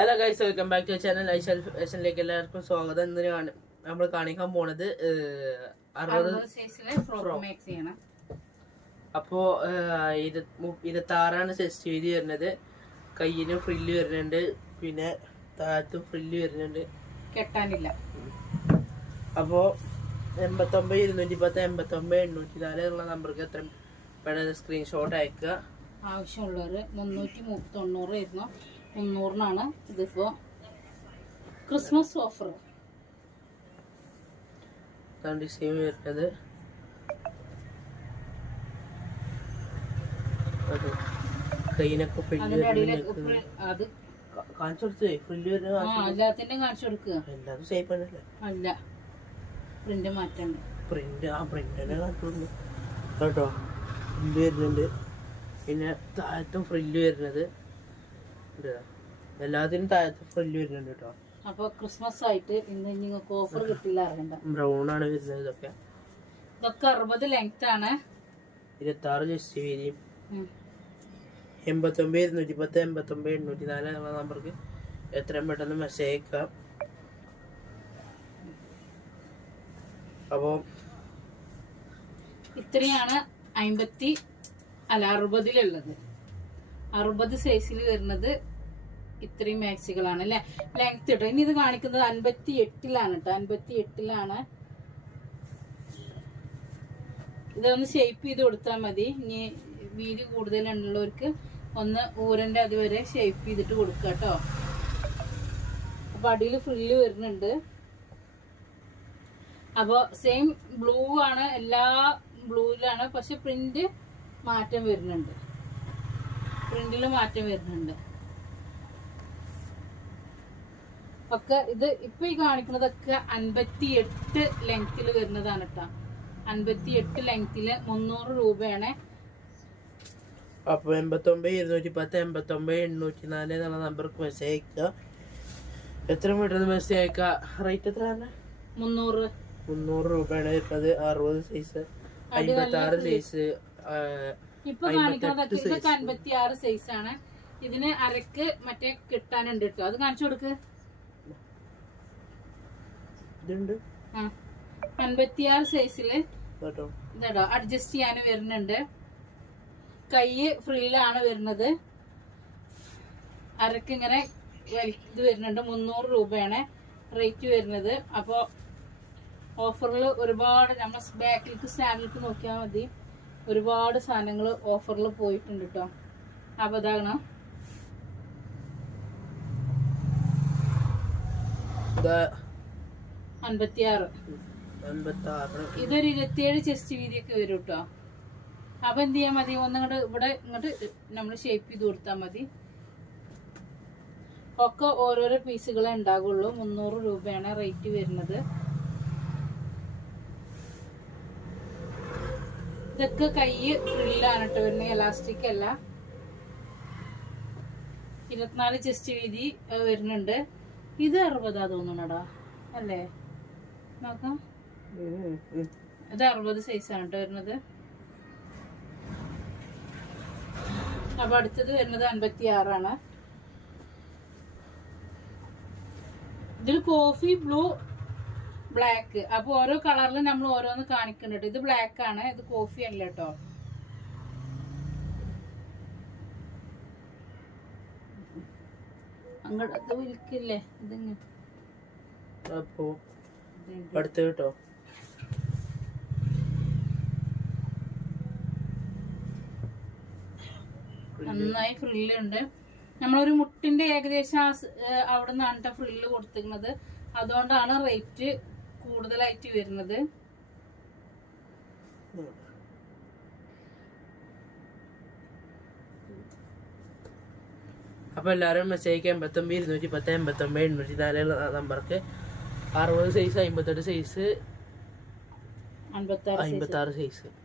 Hello guys welcome back to channel Aishal ഫാഷനിലേക്ക് എല്ലാവർക്കും സ്വാഗതം. ഇന്ന് നമ്മൾ കാണിക്കാൻ പോണത് അറുപത് അപ്പോ ഇരുപത്തി ആറാണ് ചെസ്റ്റ് വീതി വരുന്നത്. കയ്യിന് ഫ്രില്ല് വരുന്നുണ്ട്. പിന്നെ താഴത്തും ഫ്രില്ല് വരുന്നുണ്ട്. കെട്ടാനില്ല. അപ്പോ എൺപത്തൊമ്പത് ഇരുന്നൂറ്റി പത്ത് എൺപത്തൊമ്പത് എണ്ണൂറ്റി നാല് എന്നുള്ള നമ്പർക്ക് എത്ര സ്ക്രീൻഷോട്ട് അയക്കുക. ആവശ്യമുള്ളവർ മുന്നൂറ്റി തൊണ്ണൂറ് ആയിരുന്നു മുന്നൂറിനാണ്. ഇതിപ്പോ ക്രിസ്മസ് ഓഫർ ഇതാണ് ഡിസൈൻ വരുന്നത്. അത് കാണിച്ചു കൊടുത്തേ എല്ലാത്തിന്റെയും കാണിച്ചു കൊടുക്കുക എല്ലാതും സേഫ് അല്ല. പ്രിന്റ് മാറ്റണ്ട് പ്രിന്റ് ആ പ്രിന്റ് തന്നെ കാണിച്ചു കേട്ടോ? വരുന്നുണ്ട്. പിന്നെ താഴത്തും ഫ്രില്ല് വരുന്നത്. എല്ലാത്തിനും താഴത്തെ ഫ്രില്ല് വരുന്നുണ്ട് കേട്ടോ അപ്പൊ ക്രിസ്മസ് ആയിട്ട് ഇന്ന് നിങ്ങൾക്ക് ഓഫർ കിട്ടില്ല അറിയണ്ട. ബ്രൗൺ ആണ് വരുന്നത് ഇതൊക്കെ. ഇതൊക്കെ അറുപത് ലെങ്ത് ആണ്. ഇരുപത്തി ആറ് ജസ്റ്റ് വീതിയും എൺപത്തൊമ്പത് ഇരുന്നൂറ്റി പത്ത് എൺപത്തൊമ്പത് എണ്ണൂറ്റി നാല് നമ്പർക്ക് എത്രയും പെട്ടെന്ന് മെസ്സേജ് അയക്കാം. അപ്പോൾ ഇത്രയാണ് അമ്പത്തി അല്ല അറുപതിലുള്ളത്. അറുപത് സൈസിൽ വരുന്നത് ഇത്രയും മാക്സികളാണ് അല്ലെ? ലെങ്ത് കേട്ടോ ഇനി ഇത് കാണിക്കുന്നത് അൻപത്തി എട്ടിലാണ് കേട്ടോ അൻപത്തി എട്ടിലാണ് ഇതൊന്ന് ഷേപ്പ് ചെയ്ത് കൊടുത്താൽ മതി. ഇനി വീതി കൂടുതലുള്ളവർക്ക് ഒന്ന് ഊരന്റെ അതുവരെ ഷേപ്പ് ചെയ്തിട്ട് കൊടുക്കുക കേട്ടോ അപ്പൊ അടിയിൽ ഫ്രില്ല് വരുന്നുണ്ട്. അപ്പോ സെയിം ബ്ലൂ ആണ്. എല്ലാ ബ്ലൂയിലാണ് പക്ഷെ പ്രിന്റ് മാറ്റം വരുന്നുണ്ട്. പ്രിന്റിൽ മാറ്റം വരുന്നുണ്ട്. ഒക്കെ ഇത് ഇപ്പൊ ഈ കാണിക്കുന്നതൊക്കെ അൻപത്തി എട്ട് ലെങ്തിൽ വരുന്നതാണ് കേട്ടോ അൻപത്തി എട്ട് ലെങ്തിൽ മുന്നൂറ് രൂപയാണ്. അപ്പൊ എൺപത്തൊമ്പത് ഇരുന്നൂറ്റി പത്ത് എൺപത്തൊമ്പത് എണ്ണൂറ്റി നാല് എന്നുള്ള നമ്പർക്ക് മെസ്സേജ് അയക്കുക എത്ര മീറ്റർ മെസ്സേജ് അയക്കുക റേറ്റ് എത്രയാണ്? മുന്നൂറ്. മുന്നൂറ് രൂപയാണ്. ഇപ്പൊ അത് അറുപത് സൈസ് അമ്പത്തി ആറ് സൈസ് ഇപ്പൊ കാണിക്കുന്നതൊക്കെ ഇതൊക്കെ അൻപത്തി ആറ് സൈസ് ആണ്. ഇതിന് അരക്ക് മറ്റേ കിട്ടാനുണ്ട് കേട്ടോ അത് കാണിച്ചു കൊടുക്ക്. ഇതുണ്ട്. അൻപത്തിയാറ് സൈസിൽ ഇതാടോ അഡ്ജസ്റ്റ് ചെയ്യാൻ വരുന്നുണ്ട്. കൈ ഫ്രില്ലാണ് വരുന്നത്. അരക്ക് ഇങ്ങനെ ഇത് വരുന്നുണ്ട്. മുന്നൂറ് രൂപയാണ് റേറ്റ് വരുന്നത്. അപ്പോൾ ഓഫറിൽ ഒരുപാട് നമ്മൾ ബാക്കിലേക്ക് സ്റ്റാൻഡിലേക്ക് നോക്കിയാൽ മതി. ഒരുപാട് സാധനങ്ങൾ ഓഫറിൽ പോയിട്ടുണ്ട് കേട്ടോ അപ്പോൾ ഇതാകണം. ഇത് അൻപത്തിയാറ്. ഇതൊരു ഇരുപത്തിയേഴ് ചെസ്റ്റ് വീതിയൊക്കെ വരും കേട്ടോ അപ്പൊ എന്ത് ചെയ്യാൻ മതി? ഒന്നിങ്ങോട്ട് ഇവിടെ ഇങ്ങോട്ട് നമ്മൾ ഷേപ്പ് ചെയ്ത് കൊടുത്താൽ മതി. ഒക്കെ ഓരോരോ പീസുകളെ ഉണ്ടാകുള്ളൂ മുന്നൂറ് രൂപയാണ് റേറ്റ് വരുന്നത്. ഇതൊക്കെ കൈ ഫ്രില്ലാണ് കേട്ടോ വരുന്നത്. എലാസ്റ്റിക് അല്ല. ഇരുപത്തിനാല് ചെസ്റ്റ് വീതി വരുന്നുണ്ട്. ഇത് അറുപതാ തോന്നണടാ. അല്ലേ? നോക്കാം. ഇത് അറുപത് സൈസ് ആണ് കേട്ടോ വരുന്നത്. അപ്പൊ അടുത്തത് വരുന്നത് അൻപത്തി ആറാണ് ഇതിൽ കോഫി ബ്ലൂ ബ്ലാക്ക് അപ്പൊ ഓരോ കളറിൽ നമ്മൾ ഓരോന്ന് കാണിക്കുന്നുണ്ട് ഇത് ബ്ലാക്ക് ആണ് ഇത് കോഫി അല്ല കേട്ടോ അങ്ങോട്ട് വിൽക്കില്ലേ? ഇതിങ്ങ. അപ്പോ ഇത് അടുത്ത കേട്ടോ. നന്നായി ഫ്രില്ലുണ്ട്. നമ്മളൊരു മുട്ടിന്റെ ഏകദേശം അവിടെ നിന്നാണ് കേട്ടോ ഫ്രില്ല് കൊടുത്തിരുന്നത്. അതുകൊണ്ടാണ് റേറ്റ് കൂടുതലായിട്ട് വരുന്നത്. അപ്പോൾ അപ്പൊ എല്ലാവരും മെസ്സേജ് എൺപത്തൊമ്പത് ഇരുന്നൂറ്റി പത്ത് എൺപത്തൊമ്പത് എണ്ണൂറ്റി നാല് നമ്പർക്ക് അറുപത് സൈസ് അമ്പത്തെട്ട് സൈസ് അമ്പത്താറ് സൈസ്